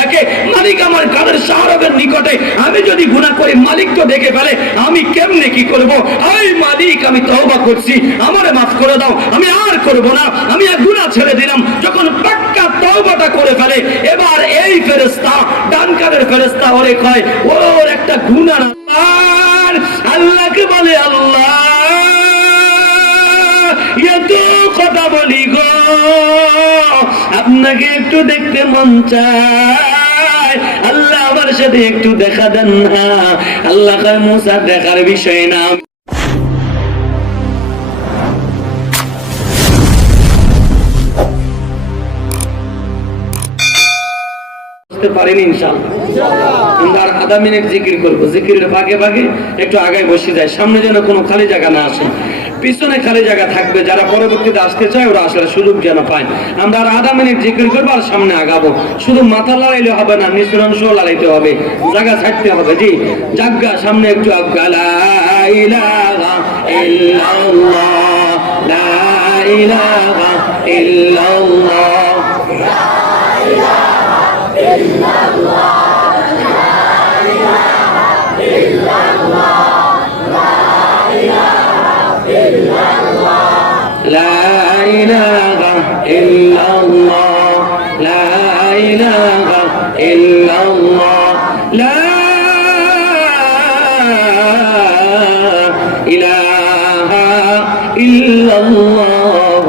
দেখে, মালিক আমার কাদের শাহরগের নিকটে, আমি যদি গুনাহ করি মালিক তো দেখে ফেলে, আমি কেমনে কি করব? এই মালিক আমি তওবা করছি, আমারে মাফ করে দাও, আমি আর করব না, আমি আর গুনাহ ছেড়ে দিলাম। যখন পাক্কা তওবাটা করে ফেলে, এবার এই ফেরেশতা, ডান কাদের ফেরেশতা ওরে কয়, ওর একটা গুনাহ না। আল্লাহকে বলে, আল্লাহ এত কথা বলি গো, আপনাকে একটু দেখতে মন চায়, আল্লাহ আমার সাথে একটু দেখা দেন না। আল্লাহ কয়, মুসা দেখার বিষয় না। বুঝতে পারিনি ইনশাআল্লাহ। আমরা আর আধা মিনিট জিকির করবো, জিকিরের ভাগে ভাগে একটু আগায় বসে যায়, সামনে যেন কোনো খালি জায়গা না আসে, পিছনে খালি জায়গা থাকবে, যারা পরবর্তীতে আসতে চায় ওরা আসার সুযোগ যেন পায়। আমরা আর আধা মিনিট জিকির করবো আর সামনে আগাবো। শুধু মাথা লড়াইলে হবে না, নিচের অংশ লড়াইতে হবে, জায়গা ছাড়তে হবে। জি জায়গা সামনে একটু আজ্ঞা। লা ইলাহা ইল্লাল্লাহ, লা ইলাহা ইল্লাল্লাহ, লা ইলাহা ইল্লাল্লাহ, লা ইলাহা ইল্লাল্লাহ, লা ইলাহা ইল্লাল্লাহ, লা ইলাহা ইল্লাল্লাহ, লা ইলাহা ইল্লাল্লাহ, লা ইলাহা ইল্লাল্লাহ,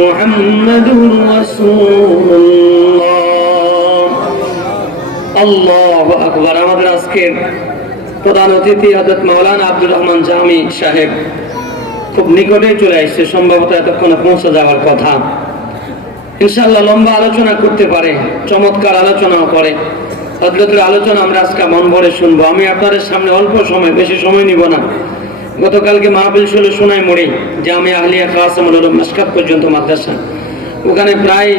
মুহাম্মাদুর রাসূলুল্লাহ। আল্লাহু আকবার। আমাদের আজকের প্রধান অতিথি হযরত মাওলানা আব্দুর রহমান জামি সাহেব খুব নিকটেই চলে আসছে, সম্ভবত এতক্ষণে পৌঁছে যাওয়ার কথা। ইনশাআল্লাহ লম্বা আলোচনা করতে পারে, চমৎকার আলোচনাও করে। হযরতের আলোচনা আমরা আজকে মন ভরে শুনবো। আমি আপনাদের সামনে অল্প সময়, বেশি সময় নিব না। গতকালকে মাহফিল ছিল সোনাই মোড়ে, জামিয়া আহলিয়া কাসিমুল উলুম মাসকাত পর্যন্ত মাদ্রাসা, ওখানে প্রায়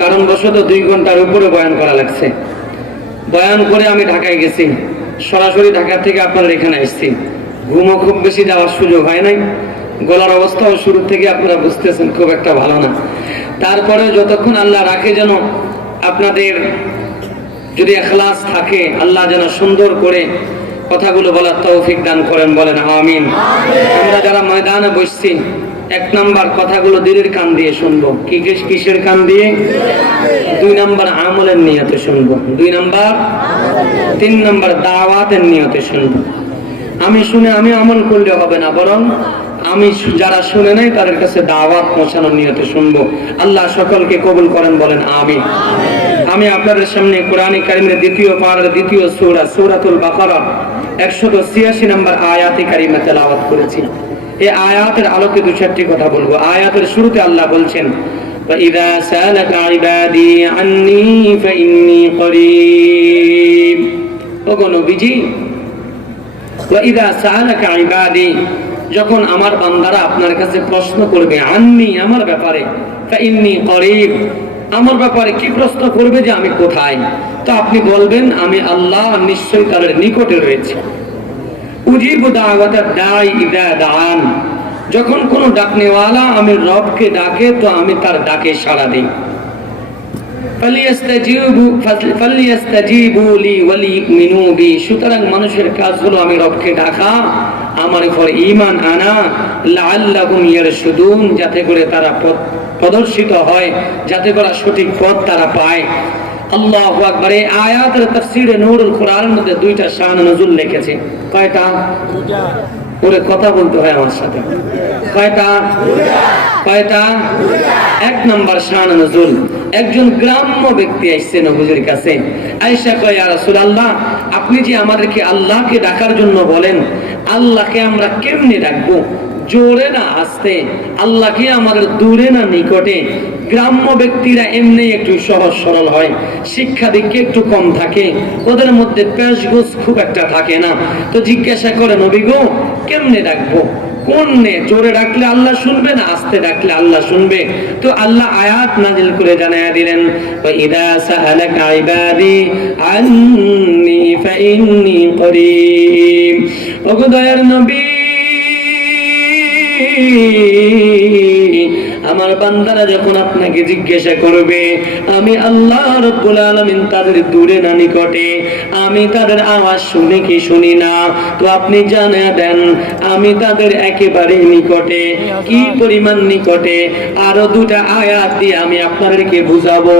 কারণবশত 2 ঘন্টার উপরে বয়ান করা লাগছে। বয়ান করে আমি ঢাকায় গেছি, সরাসরি ঢাকা থেকে আপনাদের এখানে আসছি। ঘুমও খুব বেশি যাওয়ার সুযোগ হয় নাই, গলার অবস্থাও শুরু থেকে আপনারা বুঝতেছেন খুব একটা ভালো না। তারপরে যতক্ষণ আল্লাহ রাখে, যেন আপনাদের যদি ইখলাস থাকে, আল্লাহ যেন সুন্দর করে কথাগুলো বলার তৌফিক দান করেন, বলেন আমিন। আমরা যারা ময়দানে বসছি, 1 নাম্বার কথাগুলো দিলের কান দিয়ে শুনবো। কিসের কান দিয়ে? 2 নাম্বার আমলের নিয়তে শুনবো, 2 নাম্বার, 3 নাম্বার দাওয়াতের নিয়তে শুনবো। আমি শুনে আমি আমল করলে হবে না, বরং আমি যারা শুনে নাই তাদের কাছে দাওয়াত পৌঁছানোর নিয়তে শুনবো। আল্লাহ সকলকে কবুল করেন, বলেন আমিন। আমি আপনাদের সামনে কোরআনে কারিমের 2য় পারার 2য় সূরা সূরাতুল বাকারা 186 নম্বর আয়াতে কারিমা তেলাওয়াত করেছি। এই আয়াতের আলোকে 2-4টি কথা বলবো। আয়াতের শুরুতে আল্লাহ বলছেন, وَإِذَا سَأَلَكَ عِبَادِي عَنِّي فَإِنِّي قَرِيبٌ। ওগো নবীজি, وَإِذَا سَأَلَكَ عِبَادِي, যখন আমার বান্দারা আপনার কাছে প্রশ্ন করবে, আন্নি, আমার ব্যাপারে, فَإِنِّي قَرِيبٌ, আমার ব্যাপারে কি প্রশ্ন করবে যে আমি কোথায়, তো আপনি বলবেন আমি আল্লাহ নিশ্চয়ই তাদের নিকটে রয়েছে। উজিবু দাওয়াতাদ দাঈ ইযা দাআন, যখন কোন ডাকনেওয়ালা আমি রবকে ডাকে তো আমি তার ডাকে সাড়া দেই। ফালিয়াস্তাজিবু লি ওয়া লিয়ুমিনু বি, সুতরাং মানুষের কাজ হলো আমি রবকে ডাকা, আমার উপর ঈমান আনা, লাআল্লাহুম ইয়ারশুদুন, যাতে করে তারা পথ প্রদর্শিত হয়, যাতে করে সঠিক পথ তারা পায়। আল্লাহু আকবার। এই আয়াতের তাফসীরে নূরুল কুরআনের মধ্যে 2টা শান নজুল লিখেছে। কয়টা? 2টা। ওরে কথা বলতে হয় আমার সাথে। কয়টা? 2টা। কয়টা? 2টা। 1 নাম্বার শান নজুল, একজন গ্রাম্য ব্যক্তি আসছে নবীর কাছে, আয়েশা কয়, ইয়া রাসূলুল্লাহ, আপনি যে আমাদেরকে আল্লাহকে ডাকার জন্য বলেন, আল্লাহকে আমরা কেমনে ডাকবো? জোরে না আস্তে? আল্লাহকে আমাদের দূরে না নিকটে? গ্রাম্য ব্যক্তিরা এমনি একটু সহজ সরল হয়, শিক্ষা দীক্ষা একটু কম থাকে, ওদের মধ্যে পেশগোছ খুব একটা থাকে না। তো জিজ্ঞাসা করে, নবী গো, কেমনে ডাকবো? কোনে? জোরে ডাকলে আল্লাহ শুনবে না আস্তে ডাকলে আল্লাহ শুনবে? তো আল্লাহ আয়াত নাযিল করে জানায়া দিলেন, ওয়াইদা সাআলাকা ইবাদি আন্নী ফাইন্নী করিব। ওগো দয়ার নবী, আমার বান্দারা যখন আপনাকে জিজ্ঞাসা করবে, আমি আল্লাহ রাব্বুল আলামিন তাদের দূরে না নিকটে, আমি তাদের আওয়াজ শুনি কি শুনি না, তো আপনি জানিয়ে দেন আমি তাদের একেবারে নিকটে। কি পরিমাণ নিকটে, আরো দুটা আয়াত দিয়ে আমি আপনাদেরকে বুঝাবো।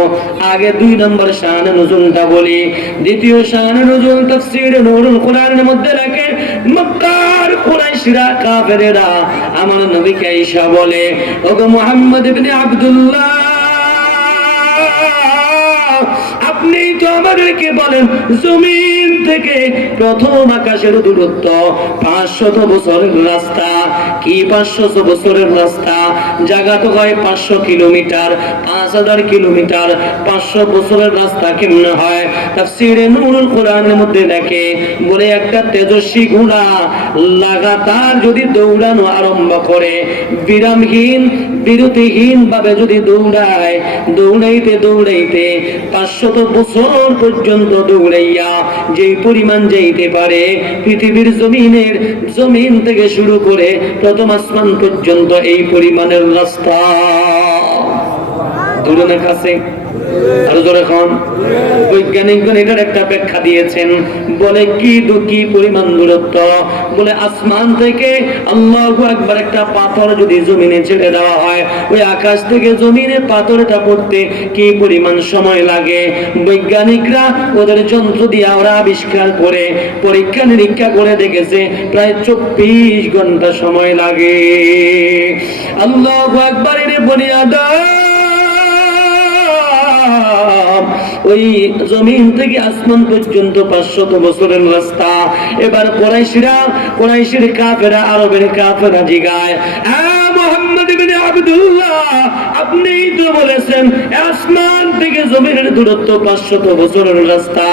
আগে 2 নম্বর শানে নুজুলটা বলি। দ্বিতীয় শানে নুজুল তাফসীর নূরুল কোরআনের মধ্যে লেখে, মক্কার কুরাইশরা কাফেরেরা আমার নবীকে আয়েশা বলে, ওগো মুহাম্মদ ইবনে আব্দুল্লাহ, আপনি তো আমাদেরকে বলেন জমিন থেকে প্রথম আকাশের দূরত্ব 500 বছরের রাস্তা। কি 500 বছরের রাস্তা? জায়গা তো হয় 500 কিলোমিটার, 5000 কিলোমিটার, 500 বছরের রাস্তা কেমনে হয়? তাফসীরে নূরুল কোরআনের মধ্যে দেখে বলে, একটা তেজস্বী ঘোড়া লাগাতার যদি দৌড়ানো আরম্ভ করে, বিরামহীন বিরতিহীন ভাবে যদি দৌড়ায়, দৌড়াইতে দৌড়াইতে 500 বছর পর্যন্ত দৌড়াইয়া যেই পরিমাণ যাইতে পারে, পৃথিবীর জমিন থেকে শুরু করে প্রথম আসমান পর্যন্ত এই পরিমাণের রাস্তা। দূরে না কাছে? আরো জোরে খান। বৈজ্ঞানিকগণ এটার একটা ব্যাখ্যা দিয়েছেন, বলে কি পরিমাণ দূরত্ব? বলে আসমান থেকে আল্লাহু আকবার একটা পাথর যদি জমিনে ছেড়ে দেওয়া হয়, ওই আকাশ থেকে জমিনে পাথরটা পড়তে কি পরিমাণ সময় লাগে? বৈজ্ঞানিকরা ওদের যন্ত্র দিয়ে ওরা আবিষ্কার করে পরীক্ষা নিরীক্ষা করে দেখেছে প্রায় 24 ঘন্টা সময় লাগে। আল্লাহু আকবার। এর বুনিয়াদা ওই জমিন থেকে আসমান পর্যন্ত 500 বছরের রাস্তা। এবার কুরাইশের কাফেরা, আরবের কাফেরা জিগায়, মুহাম্মদ ইবনে আব্দুল্লাহ, আপনি তো বলেছেন আসমান থেকে জমিনের দূরত্ব 500 বছরের রাস্তা,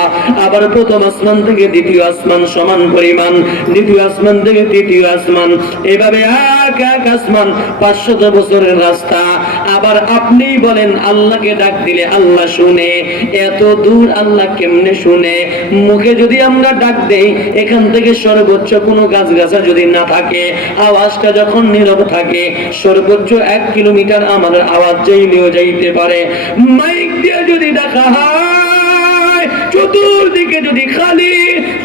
আবার প্রথম আসমান থেকে দ্বিতীয় আসমান সমান পরিমাণ, দ্বিতীয় আসমান থেকে তৃতীয় আসমান, এভাবে এক আসমান 500 বছরের রাস্তা। আবার আপনি বলেন আল্লাহকে ডাক দিলে আল্লাহ শুনে। এত দূর আল্লাহ কেমনে শুনে? মুখে যদি আমরা ডাক দেই, এখান থেকে সর্বোচ্চ কোনো গাছগাছা যদি না থাকে, আওয়াজটা যখন নীরব থাকে, সর্বোচ্চ 1 কিলোমিটার আমাদের আওয়াজ যাইলেও যাইতে পারে। মাইক দিয়ে যদি ডাকা হয়, চতুর্দিকে যদি খালি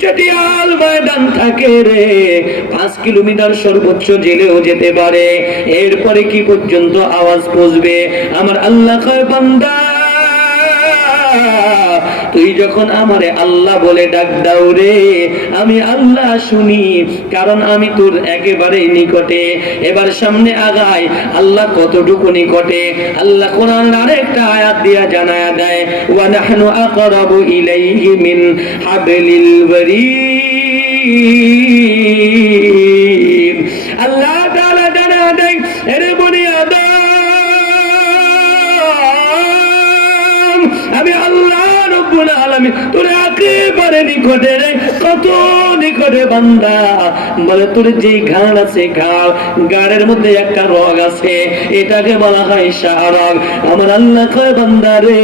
চটিয়াল ময়দান থাকে রে, 5 কিলোমিটার সর্বোচ্চ জেলেও যেতে পারে। এরপরে কি পর্যন্ত আওয়াজ পৌঁছবে? আমার আল্লাহ কয়, বান্দা তুই যখন আমারে আল্লাহ বলে ডাক দাও রে, আমি আল্লাহ শুনি, কারণ আমি তোর একেবারে নিকটে। এবার সামনে আগায়, আল্লাহ কতটুকু নিকটে? আল্লাহ কোরআন আরেকটা আয়াত দিয়া জানায়া দেয়, ওয়া নাহনু আকরাবু ইলাইহি মিন হাবলিল ওয়ারিদ। আল্লাহ তাআলা জানায়া দেয়, এরে বনি আদম, আমি আল্লাহ রব্বুল আলামিন তোর একেবারে নিকটে রে। কত নিকটে বান্দা? বলে তোর যেই ঘাড় আছে, ঘাড়ের মধ্যে একটা রগ আছে, এটাকে বলা হয় শাহরগ। আমার আল্লাহ কয়, বান্দা রে,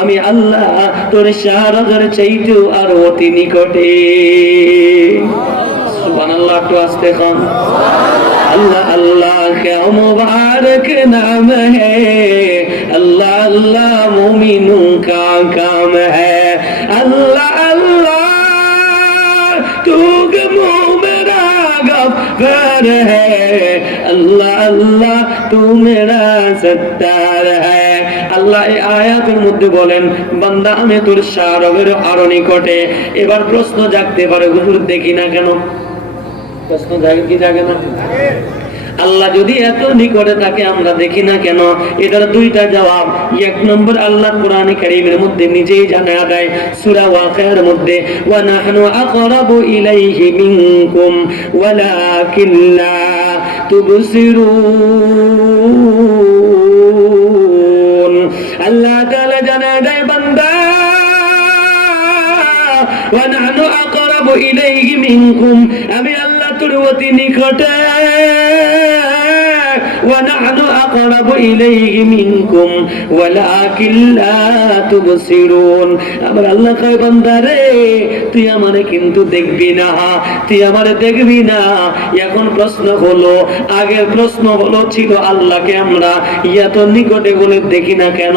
আমি আল্লাহ তোর শাহরগের চাইতেও আর অতি নিকটে। সুবহানাল্লাহ। একটু আস্তে খান। अल्लाह अल्लाह क्या मुबारक नाम है, अल्लाह अल्लाह मोमिनों का काम है, अल्लाह अल्लाह तू मेरा गफ्फार है, अल्लाह अल्लाह तू मेरा सत्तार है। আল্লাহ এই আয়াতের মধ্যে বলেন, বান্দা আমি তোর শাহরগের আরো নিকটে। এবার প্রশ্ন জাগতে পারে, হুজুর দেখি না কেন? প্রশ্ন জাগে কি জাগে না? আল্লাহ যদি এত নিকটে থাকে আমরা দেখি না কেন? এটার দুইটা জবাব। 1 নম্বর, আল্লাহ কোরআনে কারীমের মধ্যে নিজেই জানায়া দেয় সূরা ওয়াকিয়ার মধ্যে, ওয়া নাহনু আকরাবু ইলাইহি মিনকুম ওয়ালাকিন লা তুবসিরুন। আল্লাহ তাআলা জানায়া দেয়, বান্দা ওয়া নাহনু আকরাবু ইলাইহি মিনকুম, আমি আল্লাহ তোর অতি নিকটে। ওয়া নাহনু আকরাবু ইলাইহি মিনকুম ওয়ালাকিন লা তুবসিরুন। আমার আল্লাহ কয় বান্দারে তুই আমারে কিন্তু দেখবি না, তুই আমারে দেখবি না। এখন প্রশ্ন হলো, আগের প্রশ্ন হলো ছিল আল্লাহকে আমরা এত নিকটে বলে দেখি না কেন?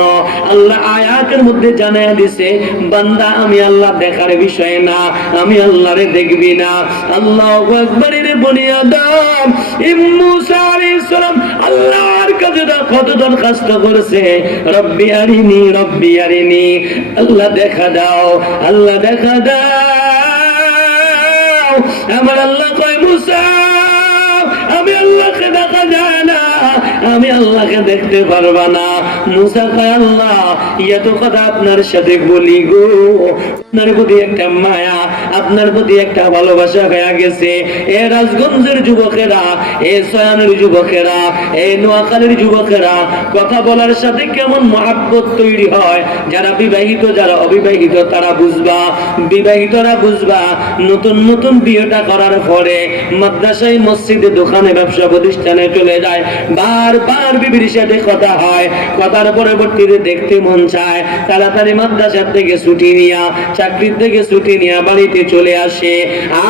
আল্লাহ আয়াতের মধ্যে জানায়া দিছে বান্দা আমি আল্লাহ দেখার বিষয় না, আমি আল্লাহরে দেখবি না। আল্লাহু আকবার। রে বনি আদম মুসা আলাইহিস সালাম আল্লাহর কাছে কত দরখাস্ত করেছে, রব্বি আরিনি রব্বি আরিনি, আল্লাহ দেখা দাও, আল্লাহ দেখা দাও। আমার আল্লাহ কয় মুসা আমি আল্লাহকে দেখা যায় না, আমি আল্লাহকে দেখতে পারবা না। মুসা কয় আল্লাহ এত কথা আপনার সাথে বলি গো, আপনার প্রতি একটা মায়া, আপনার প্রতি একটা ভালোবাসা হয়ে গেছে। এ রাজগঞ্জের যুবকেরা, এ সয়ানের যুবকেরা, এই নোয়াখালীর যুবকেরা, কথা বলার সাথে কেমন মহাব্বত তৈরি হয়। যারা বিবাহিত, যারা অবিবাহিত তারা বুঝবা, বিবাহিতরা বুঝবা। নতুন নতুন বিয়েটা করার পরে মাদ্রাসায়, মসজিদে, দোকানে, ব্যবসা প্রতিষ্ঠানে চলে যায়, বারবার বিবির সাথে কথা হয়, কথার পরবর্তীতে দেখতে মন চায়, তাড়াতাড়ি মাদ্রাসার থেকে ছুটি নিয়া, চাকরির থেকে ছুটি নিয়া বাড়িতে চলে আসে।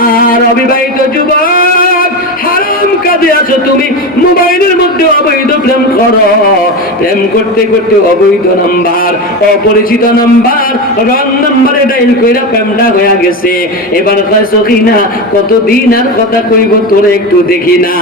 আর অবিবাহিত যুবক হারাম কাজে আছো তুমি, মোবাইলের মধ্যে অবৈধ প্রেম করো, প্রেম করতে করতে অবৈধ নাম্বার, অপরিচিত নাম্বার, রং নাম্বারে ডাইল কইরা প্রেমটা হয়ে গেছে। এবার কয় সখিনা কতদিন আর কথা কইব, তোরে একটু দেখি না,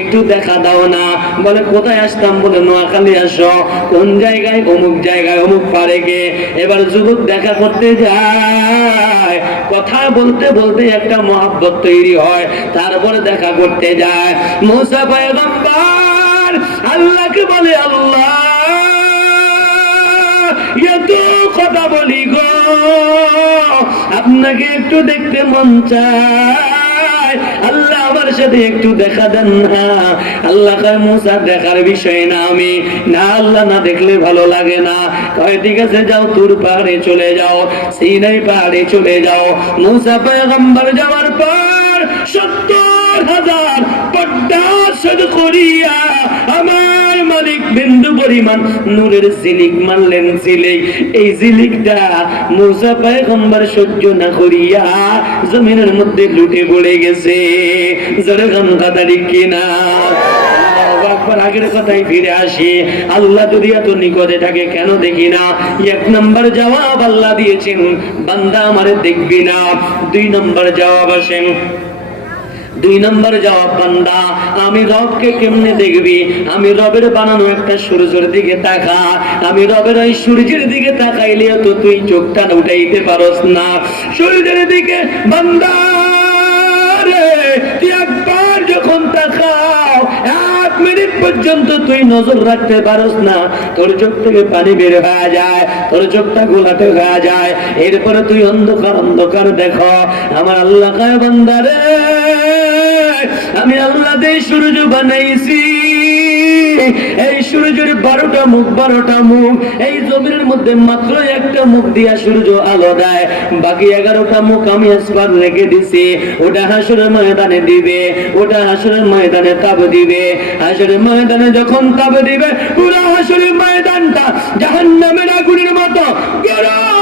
একটু দেখা দাও না। বলে কোথায় আসতাম? বলে নোয়াখালী আসো। কোন জায়গায়? অমুক জায়গায়, অমুক পারে গে। এবার যুবক দেখা করতে যায়, কথা বলতে বলতে একটা মহব্বত তৈরি হয়, তারপরে দেখা করতে যায়। মুসা পয়গম্বর আল্লাহকে বলে আল্লাহ এত কথা বলি গো, আপনাকে একটু দেখতে মন চায়, আল্লাহ আমার সাথে একটু দেখা দেন না। আল্লাহ কয় মুসা দেখার বিষয় না আমি, না আল্লাহ না দেখলে ভালো লাগে না। কয় ঠিক আছে যাও, তুর পাহাড়ে চলে যাও, সিনাই পাহাড়ে চলে যাও। মুসা পয়গম্বর যাওয়ার পর 70,000 পর্দা শুধু করিয়া আমার মালিক বিন্দু পরিমাণ নূরের ঝিলিক মারলেন, ঝিলিক। এই ঝিলিকটা মুসা পয়গম্বর সহ্য না করিয়া জমিনের মধ্যে লুটে পড়ে গেছে। জোরে গান কথা কিনা? আগের কথাই ফিরে আসি, আল্লাহ যদি এত নিকটে থাকে কেন দেখি না? এক নম্বর জবাব আল্লাহ দিয়েছেন বান্দা আমারে দেখবি না। 2 নম্বর জবাব আসেন, 2 নম্বর জবাব বান্দা আমি রবকে কেমনে দেখবি? আমি রবের বানানো একটা সূর্যের দিকে তাকা, আমি রবের ওই সূর্যের দিকে তাকাইলে তো তুই চোখটা উঠাইতে পারস না সূর্যের দিকে। বান্দা রে তুই একবার যখন তাকাও 1 মিনিট পর্যন্ত তুই নজর রাখতে পারস না, তোর চোখ থেকে পানি বের হয়ে যায়, তোর চোখটা গোলাটে হয়ে যায়, এরপরে তুই অন্ধকার অন্ধকার দেখো। আমার আল্লাহ কয় বান্দা রে আমি আল্লাহ দেই সূর্য বানাইছি, এই সূর্যের 12টা মুখ, 12টা মুখ। এই জমিনের মধ্যে মাত্র একটা মুখ দিয়া সূর্য আলো দেয়, বাকি 11টা মুখ আমি আসবার রেখে দিছি। ওটা হাসরের ময়দানে দিবে, ওটা হাসরের ময়দানে তাপ দিবে। হাসরের ময়দানে যখন তাপ দিবে পুরো হাসরের ময়দানটা জাহান্নামের আগুনের মতো গরম,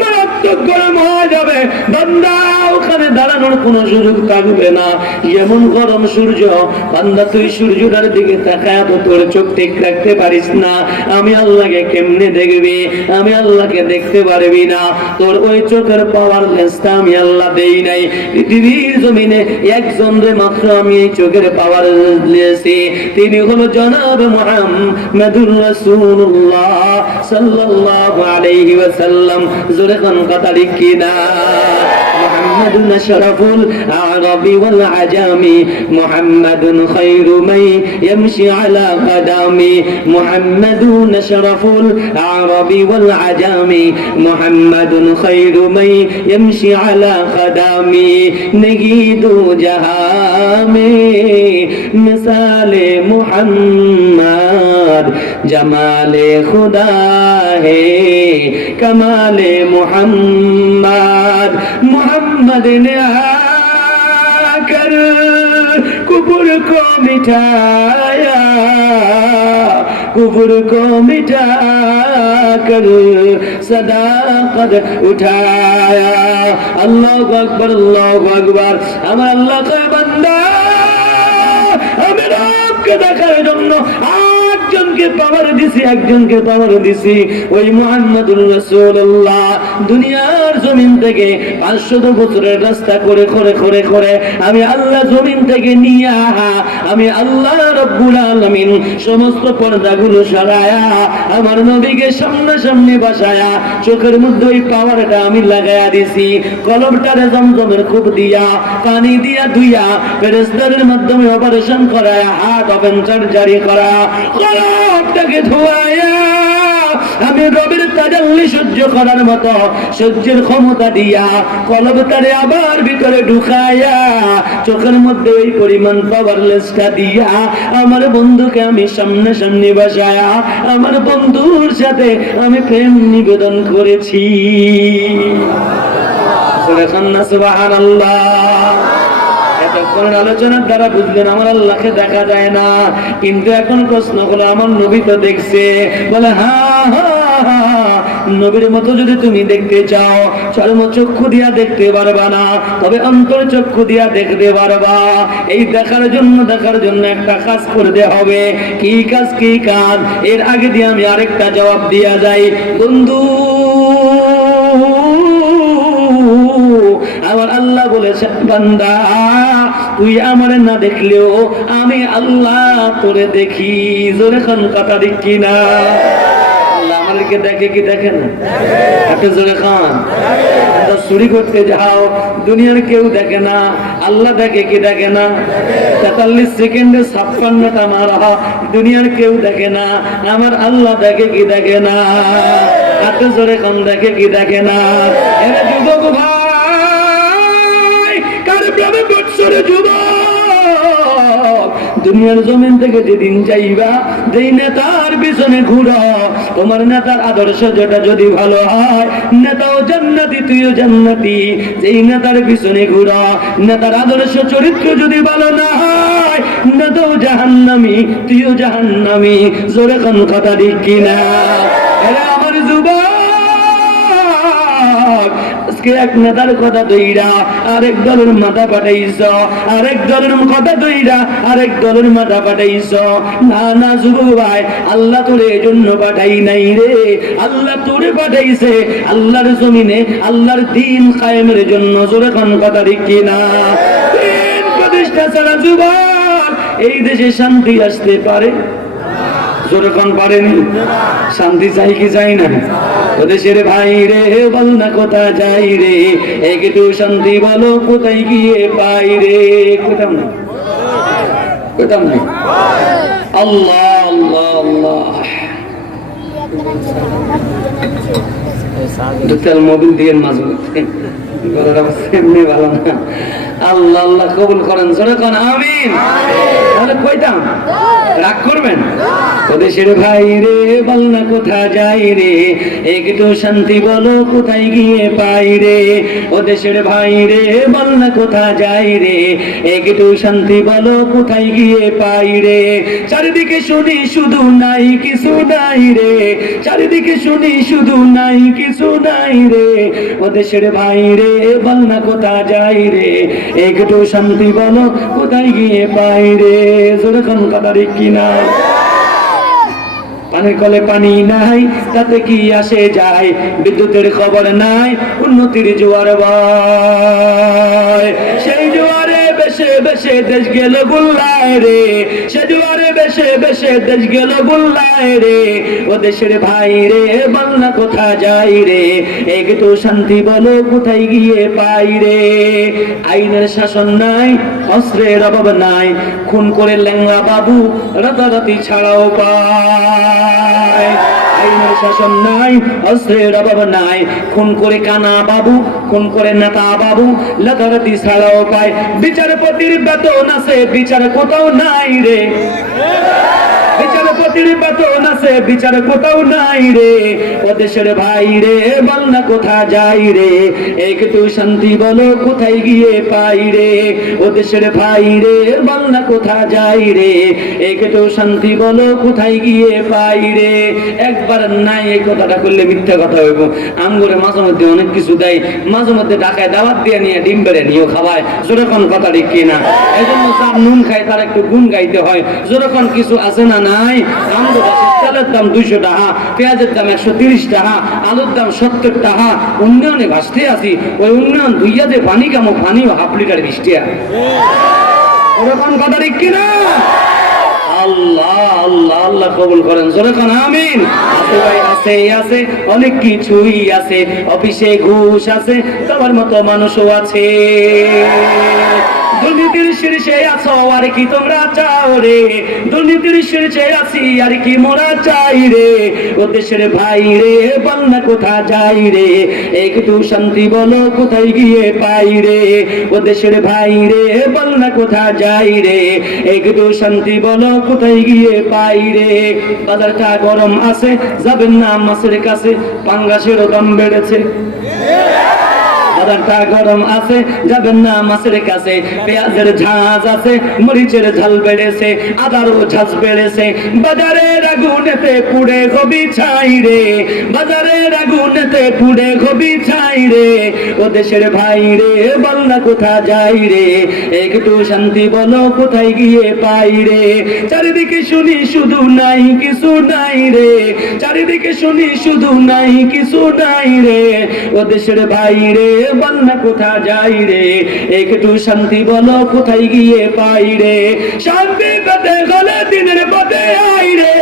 মারাত্মক গরম হয়ে যাবে। বান্দা ওখানে দাঁড়ানোর কোনো সুযোগ থাকবে না, এমন গরম সূর্য। বান্দা তুই সূর্যটার দিকে তাকায় তো তোর চোখ ঠিক রাখতে পারিস না, আমি আল্লাহকে কেমনে দেখবি? আমি আল্লাহকে দেখতে পারবি না, তোর ওই চোখের পাওয়ার লেন্সটা আমি আল্লাহ দেই নাই। পৃথিবীর জমিনে একজনরে মাত্র আমি এই চোখের পাওয়ার দিয়েছি, তিনি হলো জনাব মুহাম্মদুর রাসূলুল্লাহ সাল্লাল্লাহু আলাইহি ওয়াসাল্লাম। জোরে কোন কথা লিখি না? محمد أشرف الأعراب والعجام، محمد خير من يمشي على قدامي، محمد أشرف الأعراب والعجام، محمد خير من يمشي على قدامي، نگید جہاں میں مثال محمد، جمال خدا ہے کمال محمد। محمد نے آ کر खूब कुफर को मिटाया, कुफर को मिटा कर सदाकत उठाया। अल्लाहु अकबर, अल्लाहु अकबर। আমার আল্লাহ কয় বান্দা, আমি রবকে দেখার জন্য একজনকে পাওয়ার দিছি, একজনকে পাওয়ার দিছি, ওই মুহাম্মদুর রাসূলুল্লাহ দুনিয়ার জমিন থেকে 500 বছরের রাস্তা করে করে করে করে আমি আল্লাহ জমিন থেকে নিয়া, আমি আল্লাহ রব্বুল আলামিন সমস্ত পর্দাগুলো সরায়া আমার নবীকে সামনাসামনি বসায়া চোখের মধ্যে ওই পাওয়ারটা আমি লাগায়া দিছি। কলবটারে জমজমের কূপ দিয়া পানি দিয়া ধুইয়া ফেরেশতাদের মাধ্যমে অপারেশন করায়া হার্ট ওপেন সার্জারি করা কলবটাকে ধোয়ায়া আমি রবের তাজাল্লি সহ্য করার মতো সহ্যের ক্ষমতা দিয়া কলবটারে আবার ভিতরে ঢুকায়া চোখের মধ্যে ওই পরিমাণ পাওয়ারলেসটা দিয়া আমার বন্ধুকে আমি সামনাসামনি বসায়া আমার বন্ধুর সাথে আমি প্রেম নিবেদন করেছি। সুবহানাল্লাহ। এতক্ষণের আলোচনার দ্বারা বুঝলেন আমার আল্লাহকে দেখা যায় না, কিন্তু এখন প্রশ্ন হলো আমার নবী তো দেখছে। বলে হ্যাঁ হ্যাঁ, নবীর মতো যদি তুমি দেখতে চাও চর্ম চক্ষু দিয়া দেখতে পারবা না, তবে অন্তর চক্ষু দিয়া দেখতে পারবা। এই দেখার জন্য একটা কাজ করতে হবে। কি কাজ? কি কাজ? এর আগে দিয়ে আমি আরেকটা জবাব দিয়া যাই। বন্ধু, আমার আল্লাহ বলেছেন বান্দা তুই আমার না দেখলেও আমি আল্লাহ তোরে দেখি। জোরে খান কথা ঠিক কিনা? আল্লাহ আমাদেরকে দেখে কি দেখে না? একটা জোরে খান। চুরি করতে যাও, দুনিয়ার কেউ দেখে না, আল্লাহ দেখে কি দেখে না? 43 সেকেন্ডে 56টা মারা, দুনিয়ার কেউ দেখে না, আমার আল্লাহ দেখে কি দেখে না? এত জোরে খান, দেখে কি দেখে না? এরা যুবক ভাই, কার প্রেমে বৎসরে যুবক, দুনিয়ার জমিন থেকে যেদিন যাইবা, যেই নেতার পিছনে ঘুরো, তোমার নেতার আদর্শ যেটা যদি ভালো হয়, নেতাও জান্নাতি তুইও জান্নাতি। যেই নেতার পিছনে ঘুরো, নেতার আদর্শ চরিত্র যদি ভালো না হয়, নেতাও জাহান্নামী তুইও জাহান্নামী। জোরে কোন কথা ঠিক কিনা? আরে আমার যুবক, আজকে এক নেতার কথা দইরা আরেক দলের মাথা পাঠাইছ, আরেক দলের কথা দইরা আরেক দলের মাথা পাঠাইছ। না না যুবক ভাই, আল্লাহ তোরে এজন্য পাঠাই নাই রে, আল্লাহ তোরে পাঠাইছে আল্লাহর জমিনে আল্লাহর দ্বীন কায়েমের জন্য। জোরে কোন কথা ঠিক কিনা? দ্বীন প্রতিষ্ঠা ছাড়া যুবক এই দেশে শান্তি আসতে পারে? জোরে কোন পারেনি? শান্তি চাই কি চাই না? ওদেশের ভাই রে বল না কোথায় যাই রে, একটু শান্তি বলো কোথায় গিয়ে পাই রে? কোথাও নাই, কোথাও নাই। আল্লাহ আল্লাহ আল্লাহ। দুটাল মোবিল দিয়ে মাজবুত এমনি ভালো না। আল্লাহ আল্লাহ কবুল করেন। জোরে কোন আমিন। তাহলে কইতাম রাগ করবেন? ওদেশের ভাই রে বল না কোথায় যাই রে, একটু শান্তি বলো কোথায় গিয়ে পাই রে। ওদেশের ভাই রে বল না কোথায় যাই রে, একটু শান্তি বলো কোথায় গিয়ে পাই রে। চারিদিকে শুনি শুধু নাই কিছু নাই রে, চারিদিকে শুনি শুধু নাই কিছু নাই রে। ওদেশের ভাই রে বল না কোথায় যাই রে, একটু শান্তি বলো কোথায় গিয়ে পাই রে। জোরে কোন কথা ঠিক কিনা? পানির কলে পানি নাই, তাতে কি আসে যায়? বিদ্যুতের খবর নাই, উন্নতির জোয়ার বয়। সেই জোয়ারে বেশে বেশে দেশ গেল গুল্লায় রে, সে জোয়ারে বেশে বেশে দেশ গেল গুল্লায় রে। ও দেশের ভাই রে বল না কোথায় যাই রে, একটু শান্তি বলো কোথায় গিয়ে পাই রে। আইনের শাসন নাই, অস্ত্রের অভাব নাই, খুন করে ল্যাংড়া বাবু রাতারাতি ছাড়াও পায়। আইনের শাসন নাই, অস্ত্রের অভাব নাই, খুন করে কানা বাবু, খুন করে নেতা বাবু রাতারাতি ছাড়াও পায়। বিচারপতির বেতন আছে, বিচার কোথাও নাই রে। বিচারপতির বেতন আছে, বিচার কোথাও নাই রে। ও দেশের ভাই রে, বল না কোথা যাই রে, একটু শান্তি বলো কোথায় গিয়ে পাই রে। ও দেশের ভাই রে, বল না কোথা যাই রে, একটু শান্তি বলো কোথায় গিয়ে পাই রে। একবার নাই এই কথাটা করলে মিথ্যা কথা হইব। আমগরে মাঝে মধ্যে অনেক কিছু দেয়, মাঝে মধ্যে ঢাকায় দাওয়াত দিয়ে নিয়ে ডিম বেড়ে নিয়েও খাওয়ায়, যেরকম কথা ঠিক কিনা। এই জন্য যার নুন খায় তার একটু গুণ গাইতে হয়। যেরকম কিছু আছে না নাই, আমগো তেলের দাম 200 টাকা, পেঁয়াজের দাম 130 টাকা, আলুর দাম 70 টাকা, উন্নয়নে ভাসতে আছি। ওই উন্নয়ন দুইয়া যে পানি কামো, পানিও হাফ লিটার 20 টাকা। ওরকম কথা ঠিক কিনা? আল্লাহ আল্লাহ আল্লাহ কবুল করেন, জোরে কোন আমিন। আছে ভাই, আছে আছে, অনেক কিছুই আছে। অফিসে ঘুষ আছে, তোমার মতো মানুষও আছে। দুর্নীতির শীর্ষে আছো আর কি তোমরা চাও রে, দুর্নীতির শীর্ষে আছি আর কি মোরা চাই রে। ও দেশের ভাই রে, বল না কোথা যাই রে, একটু শান্তি বলো কোথায় গিয়ে পাই রে। ও দেশের ভাই রে, বল না কোথা যাই রে, একটু শান্তি বলো কোথায় গিয়ে পাই রে। বাজারটা গরম আছে, যাবেন না মাছের কাছে, পাঙ্গাসেরও দাম বেড়েছে। বাজারটা গরম আছে, যাবেন না মাছের কাছে, পেঁয়াজের ঝাঁজ আছে, মরিচের ঝাল বেড়েছে, আদারও ঝাঁজ বেড়েছে। বাজারের আগুনেতে পুড়ে গবি ছাই রে, বাজারের আগুনেতে পুড়ে গবি ছাই রে। ও দেশের ভাই রে, বল না কোথা যাই রে, একটু শান্তি বলো কোথায় গিয়ে পাই রে। চারিদিকে শুনি শুধু নাই কিছু নাই রে, চারিদিকে শুনি শুধু নাই কিছু নাই রে। ও দেশের ভাই রে, বল না কোথা যাই রে, একটু শান্তি বলো কোথায় গিয়ে পাই রে। শান্তি পেতে গেলে দিনের পথে আই রে,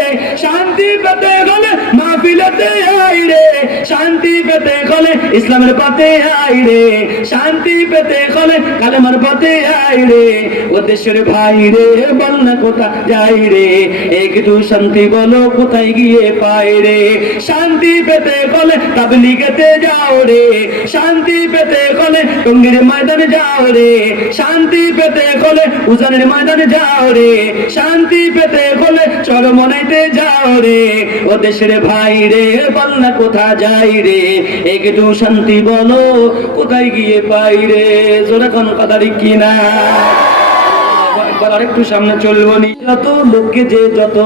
শান্তি পেতে গেলে মাহফিলতে আই রে, শান্তি পেতে গেলে ইসলামের পথে আই রে, শান্তি পেতে গেলে কালেমার পথে আই রে। ও দেশের ভাই রে, বল না কোথা যাই রে, একটু শান্তি বলো কোথায় গিয়ে পাই রে। শান্তি পেতে গেলে তাবলীগেতে যাও রে, শান্তি পেতে গেলে টঙ্গীর ময়দানে যাও রে, শান্তি পেতে গেলে উজানের ময়দানে যাও রে, শান্তি পেতে গেলে চরমনাইতে যাও রে। ও দেশের ভাই রে, বল না কোথা যাই রে, একটু শান্তি বলো কোথায় গিয়ে পাই রে। জোরে কোন কথা ঠিক কিনা? আর একটু সামনে চলবো নি। যত লোককে যে যত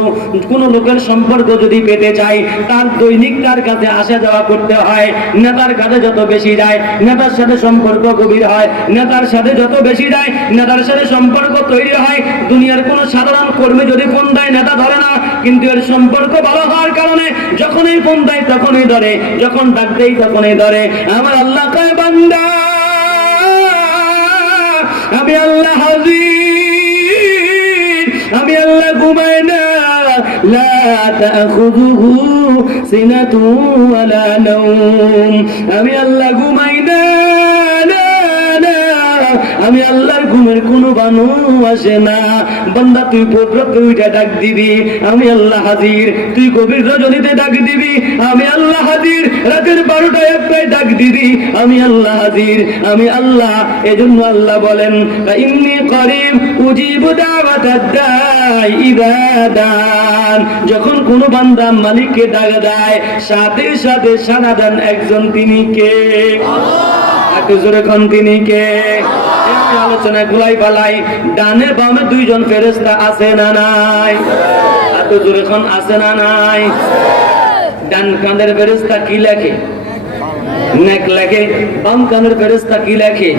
কোন লোকের সম্পর্ক যদি পেতে চাই, তার দৈনিক তার কাছে আসা যাওয়া করতে হয়। নেতার কাছে যত বেশি যায়, নেতার সাথে সম্পর্ক গভীর হয়, নেতার সাথে যত বেশি যায়, নেতার সাথে সম্পর্ক তৈরি হয়। দুনিয়ার কোন সাধারণ কর্মী যদি ফোন দেয়, নেতা ধরে না, কিন্তু এর সম্পর্ক ভালো হওয়ার কারণে যখনই ফোন দেয় তখনই ধরে, যখন ডাক দেয় তখনই ধরে। আমার আল্লাহ কয়, বান্দা আমি আল্লাহ হাজির, আমি আল্লাহ ঘুমাই না। লা তাখুযুহু সিনাতুন ওয়ালা নাওম, আমি আল্লাহ ঘুমাই না। আমি আল্লাহর ঘুমের কোনো বানু আসে না। বান্দা তুই প্রত্যেক উইটা ডাক দিবি, আমি আল্লাহ হাজির। তুই গভীর রজনীতে ডাক দিবি, আমি আল্লাহ হাজির। রাতের 12টায় 1টায় ডাক দিবি, আমি আল্লাহ হাজির, আমি আল্লাহ। এজন্য আল্লাহ বলেন, ইন্নী করিব উজিবু দাওয়াতাদ দাই ইযা দান। যখন কোন বান্দা মালিককে ডাক দেয়, সাথে সাথে সাড়া দেন একজন, তিনি কে? একটু জোরে কোন তিনি কে? আলোচনা গুলাই পালাই, ডানে বামে দুইজন ফেরেশতা আছে না নাই? এত জোরে কোন আছে না নাই? ডান কাঁধের ফেরেশতা কি লেখে? নেক লেখে। বাম কাঁধের ফেরেশতা কি লেখে?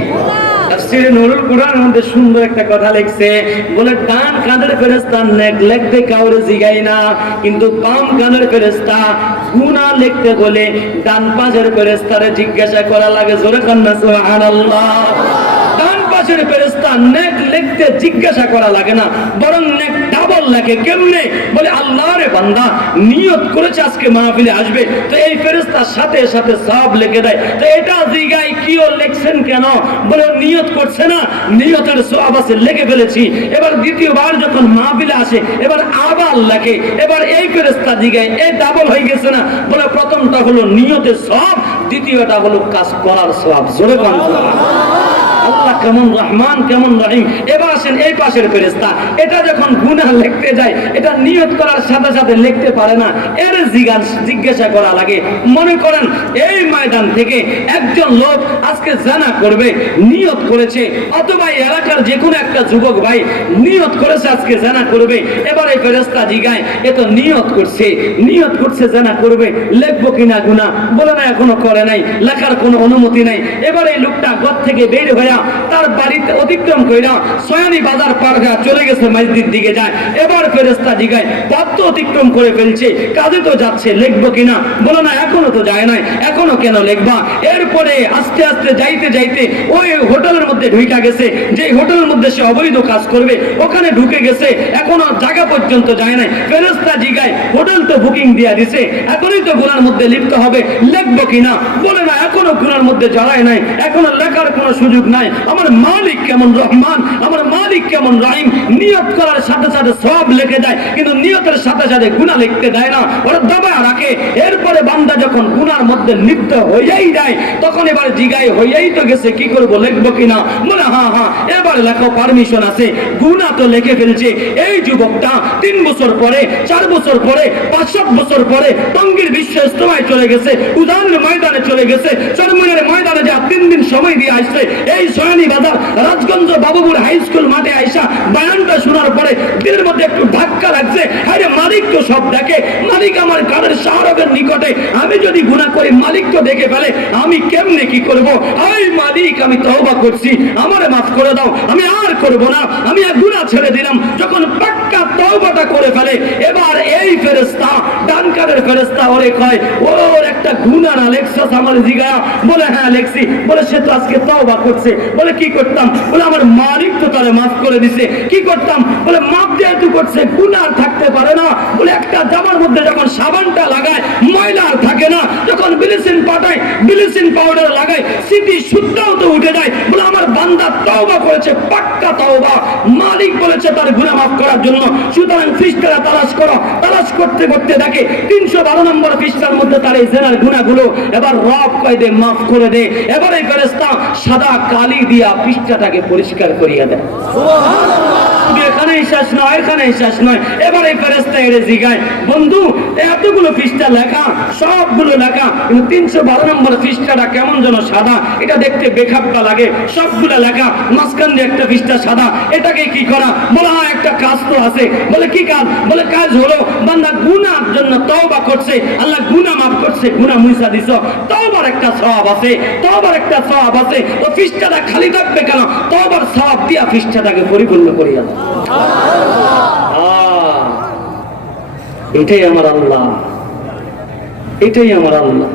তাফসীরে নুরুল কুরআনের মধ্যে সুন্দর একটা কথা লিখছে, বলে ডান কাঁধের ফেরেশতা নেক লিখতে কাউরে জিগাই না, কিন্তু বাম কাঁধের ফেরেশতা গুনাহ লিখতে বলে ডান পাশের ফেরেশতারে জিজ্ঞাসা করা লাগে। জোরে কান্না সুবহানাল্লাহ। ডান পাশের ফেরেশতা নেক লিখতে জিজ্ঞাসা করা লাগে না, বরং নেক ডাবল লেখে। কেমনে? বলে আল্লাহরে বান্দা নিয়ত করেছে আজকে মাহফিলে আসবে, তো এই ফেরেশতা সাথে সাথে সব লিখে দেয়। তো এটা জিগাই কিও লিখছেন কেন? বলে নিয়ত করছে না, নিয়তের সওয়াব আছে, লিখে ফেলেছি। এবার দ্বিতীয়বার যখন মাহফিলে আসে, এবার আবার লেখে। এবার এই ফেরেশতা জিগাই, এই ডাবল হয়ে গেছে না? বলে প্রথমটা হলো নিয়তের সওয়াব, দ্বিতীয়টা হলো কাজ করার সওয়াব। জোরে বলুন সুবহানাল্লাহ। আল্লাহ কেমন রহমান কেমন রহিম। এবার আসেন এই পাশের ফেরেশতা, এটা যখন গুনাহ লিখতে যায় এটা নিয়ত করার সাথে সাথে লিখতে পারে না, এর জিজ্ঞাসা করা লাগে। মনে করেন এই ময়দান থেকে একজন লোক আজকে জানা করবে, নিয়ত করেছে, অথবা এলাকার যে কোনো একটা যুবক ভাই নিয়ত করেছে আজকে জানা করবে। এবার এই ফেরেশতা জিগায় এ তো নিয়ত করছে জানা করবে, লিখবো কিনা গুনাহ? বলে না এখনো করে নাই, লেখার কোনো অনুমতি নাই। এবার এই লোকটা ঘর থেকে বের হইয়া তার বাড়িতে অতিক্রম কইরা সয়ানি বাজার পার হয়ে চলে গেছে, মসজিদ দিকে যায়। এবার ফেরেশতা জিগায় পথ তো অতিক্রম করে ফেলছে, কাজে তো যাচ্ছে, লিখবো কিনা? বলে না এখনো তো যায় নাই, এখনো কেন লিখবা? এরপরে আস্তে আস্তে যাইতে যাইতে ওই হোটেলের মধ্যে ঢুকা গেছে, যে হোটেলের মধ্যে সে অবৈধ কাজ করবে ওখানে ঢুকে গেছে, এখনো জায়গা পর্যন্ত যায় নাই। ফেরেশতা জিগায় হোটেল তো বুকিং দিয়া দিছে, এখনই তো গুনার মধ্যে লিপ্ত হবে, লিখবো কিনা? বলে না এখনো গুনার মধ্যে জড়ায় নাই, এখনো লেখার কোনো সুযোগ নাই। আমার মালিক কেমন রহমান, আমার মালিক কেমন রহিম, নিয়ত করার সাথে সাথে সব লিখে দেয়, কিন্তু নিয়তের সাথে সাথে গুনাহ লিখতে দেয় না, ওরা দবা রাখে। এরপরে বান্দা যখন গুনার মধ্যে লিপ্ত হইয়াই যায় তখন এবার জিগায় হইয়াই তো গেছে, কি করবো, লিখবো কিনা? বলে হ্যাঁ এবার লেখো, পারমিশন আছে। গুনাহ তো লিখে ফেলছে। এই যুবকটা 3 বছর পরে, 4 বছর পরে, 5-7 বছর পরে টঙ্গীর বিশ্ব ইজতেমায় চলে গেছে, উদানের ময়দানে চলে গেছে, চরমুনের ময়দানে যা 3 দিন সময় দিয়ে আসছে। এই সয়ানি বাজার রাজগঞ্জ বাবুপুর হাই স্কুল মাঠে আইসা বয়ানটা শোনার পরে দিনের মধ্যে একটু ধাক্কা লাগছে, আরে মালিক তো সব দেখে, মালিক আমার কানের শাহরগের নিকটে, আমি যদি গুনাহ করি মালিক তো দেখে ফেলে, আমি কেমনে কি করব? এই মালিক আমি তওবা করছি, আমারে মাফ করে দাও, আমি আর করব না, আমি আর গুনাহ ছেড়ে দিলাম। যখন পাক্কা তওবাটা করে ফেলে এবার এই ফেরেশতা, ডান কানের ফেরেশতা ওরে কয়, ওর একটা গুনাহ না লেখছস? আমার জিগায়া বলে হ্যাঁ লেখছি। বলে সে তো আজকে তওবা করছে। বলে কি করতাম? বলে আমার মালিক তো তারে মাফ করে দিছে। কি করতাম? বলে মাফ দিয়ে তো করছে, গুনাহ থাকতে পারে না। বলে একটা জামার মধ্যে যখন সাবানটা লাগায় ময়লা আর থাকে না, যখন ব্লিচিং পাটায় ব্লিচিং পাউডার লাগায় স্মৃতি শুদ্ধও তো উঠে যায়। বলে আমার বান্দা তওবা করেছে, পাক্কা তওবা, মালিক বলেছে তার গুনাহ মাফ করার জন্য। সুতরাং পৃষ্ঠাটা তালাশ করো। তালাশ করতে করতে দেখে 312 নম্বর পৃষ্ঠার মধ্যে তার এই জেনার গুনাহগুলো এবার রব কয় দে, মাফ করে দে। এবার এই ফেরেশতা সাদা কালি দিয়া পৃষ্ঠাটাকে পরিষ্কার করিয়ে দেয়। সুবহানাল্লাহ। এখানেই শেষ নয়, এখানেই শেষ নয়। এবার এই ফেরেশতা এর জিগায়, বন্ধু এতগুলো পৃষ্ঠা লেখা, সবগুলো লেখা, কিন্তু 312 নম্বর পৃষ্ঠাটা কেমন যেন সাদা, এটা দেখতে বেখাপ্পা লাগে। সবগুলো লেখা, মাঝখান দিয়ে একটা পৃষ্ঠা সাদা, এটাকে কি করা? বলে হ্যাঁ একটা কাজ তো আছে। বলে কি কাজ? বলে কাজ হলো বান্দা গুনাহর জন্য তওবা করছে, আল্লাহ গুনাহ মাফ করছে, গুনাহ মুছা দিছো, তওবার একটা সওয়াব আছে, তওবার একটা সওয়াব আছে। তো পৃষ্ঠাটা খালি থাকবে কেন? তওবার সওয়াব দিয়া পৃষ্ঠাটাকে পরিপূর্ণ করিয়া দাও। এটাই আমার আল্লাহ, এটাই আমার আল্লাহ।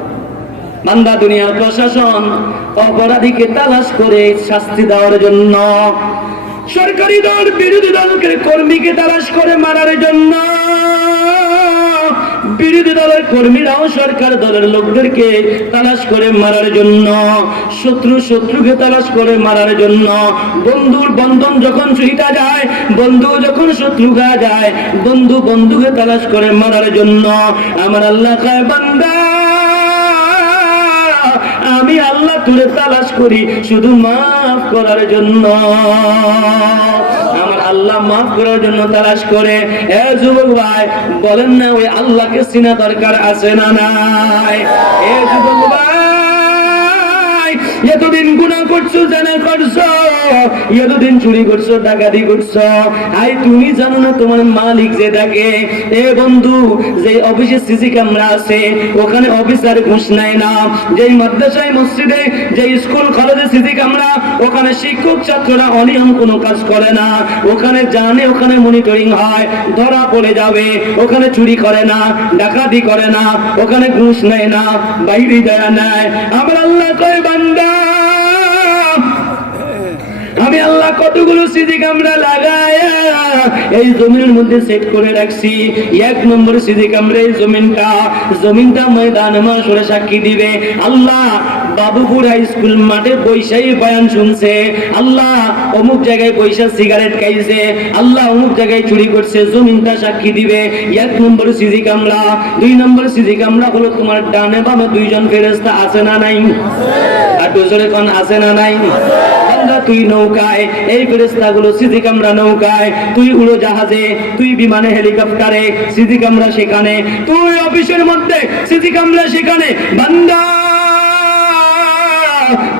বান্দা দুনিয়ার প্রশাসন অপরাধীকে তালাশ করে শাস্তি দেওয়ার জন্য, সরকারি দল বিরোধী দলকে কর্মীকে তালাশ করে মারার জন্য, বিরোধী দলের কর্মীরাও সরকার দলের লোকদেরকে তালাশ করে মারার জন্য, শত্রুকে তালাশ করে মারার জন্য, বন্ধুর বন্ধন যখন ছুঁইটা যায়, বন্ধু যখন শত্রু হয়ে যায়, বন্ধুকে তালাশ করে মারার জন্য আমার আল্লাহ কয়, বান্দা আমি আল্লাহ তুলে তালাশ করি শুধু মাফ করার জন্য। আমার আল্লাহ মাফ করার জন্য তালাশ করে। এ যুবক ভাই বলেন না, ওই আল্লাহকে চিনা দরকার আছে না নাই? এ যুবক ভাই এতদিন গুনাহ করছো, জানা করছো, এতদিন চুরি করছো, ডাকাতি করছো, আই তুমি জানো না তোমার মালিক যে দেখে? এ বন্ধু, যে অফিসে সিসি ক্যামেরা আছে ওখানে অফিসার ঘুষ নেয় না, যেই মাদ্রাসায় মসজিদে যে স্কুল কলেজে সিসি ক্যামেরা ওখানে শিক্ষক ছাত্ররা অনিয়ম কোনো কাজ করে না, ওখানে জানে, ওখানে মনিটরিং হয়, ধরা পড়ে যাবে, ওখানে চুরি করে না, ডাকাতি করে না, ওখানে ঘুষ নেয় না, বাইরে দেয়া নেয়। আমার আল্লাহ কয়, বান্দা আমি আল্লাহ কতগুলো সিসি ক্যামেরা লাগায়া এই জমিনের মধ্যে সেট করে রাখছি। 1 নম্বর সিসি ক্যামেরা এই জমিনটা ময়দানে মাশরে সাক্ষী দিবে। আল্লাহ বাবুপুর হাই স্কুল মাঠে বৈশাই বয়ান শুনছে, আল্লাহ অমুক জায়গায় বৈশা সিগারেট খাইছে, আল্লাহ অমুক জায়গায় চুরি করছে, জমিনটা সাক্ষী দিবে। 1 নম্বর সিসি ক্যামেরা। 2 নম্বর সিসি ক্যামেরা হলো তোমার ডানে বামে 2 জন ফেরেশতা আছে না নাই? আর দুজনে কোন আছে না নাই? মৌলা তুই নৌকায়, এই ফেরেশতাগুলো সিজি কামরা নৌকায়, তুই উড়ো জাহাজে, তুই বিমানে হেলিকপ্টারে, সিজি কামরা সেখানে, তুই অফিসের মধ্যে সিজি কামরা সেখানে, বান্দা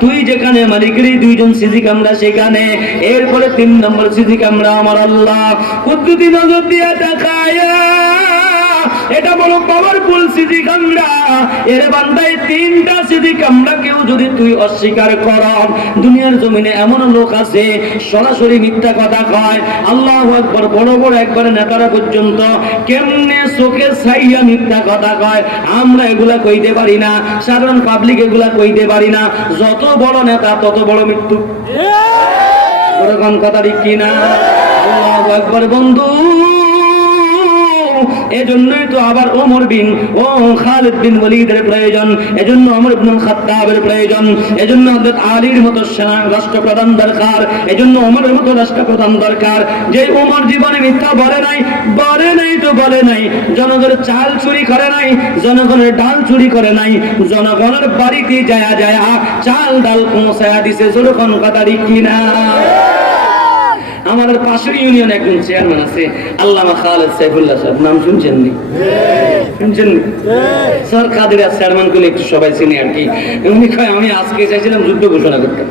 তুই যেখানে মালিকেরই দুইজন সিজি কামরা সেখানে। এরপরে 3 নম্বর সিজি কামরা আমার আল্লাহ কুদ্দুতি নজর দিয়ে তাকায়া, এটা বড় পাওয়ারফুল সিজি কামরা। এর বান্দায় 3টা সিজি কামরা কেউ যদি তুই অস্বীকার কর, দুনিয়ার জমিনে এমন লোক আছে সরাসরি মিথ্যা কথা কয়, আল্লাহু আকবার, বড় বড় একবারে নেতারা পর্যন্ত কেমনে চোখে ছাইয়া মিথ্যা কথা কয়, আমরা এগুলা কইতে পারি না, সাধারণ পাবলিক এগুলা কইতে পারি না। যত বড় নেতা তত বড় মৃত্যু। ওরকম কথা ঠিক কিনা? আল্লাহু আকবার বন্ধু। এজন্যই তো আবার ওমর বিন খালিদ বিন ওয়ালিদের প্রয়োজন, এজন্য ওমর ইবনুল খাত্তাবের প্রয়োজন, এজন্য হযরত আলীর মতো সেনা রাষ্ট্রপ্রধান দরকার, এজন্য ওমরের মতো রাষ্ট্রপ্রধান দরকার। যে ওমর জীবনে মিথ্যা বলে নাই তো বলে নাই, জনগণের চাল চুরি করে নাই, জনগণের ডাল চুরি করে নাই, জনগণের বাড়িতে যায়া যায়া চাল ডাল পৌঁছায়া দিছে। যেরকম কথা ঠিক কিনা? আমাদের পাশের ইউনিয়ন একজন চেয়ারম্যান আছে, আল্লামা খালেদ সাইফুল্লাহ সাহেব, নাম শুনছেন নি? শুনছেন? স্যার কাদের চেয়ারম্যান গুলো একটু সবাই চিনি আর কি। উনি কয় আমি আজকে চাইছিলাম যুদ্ধ ঘোষণা করতে,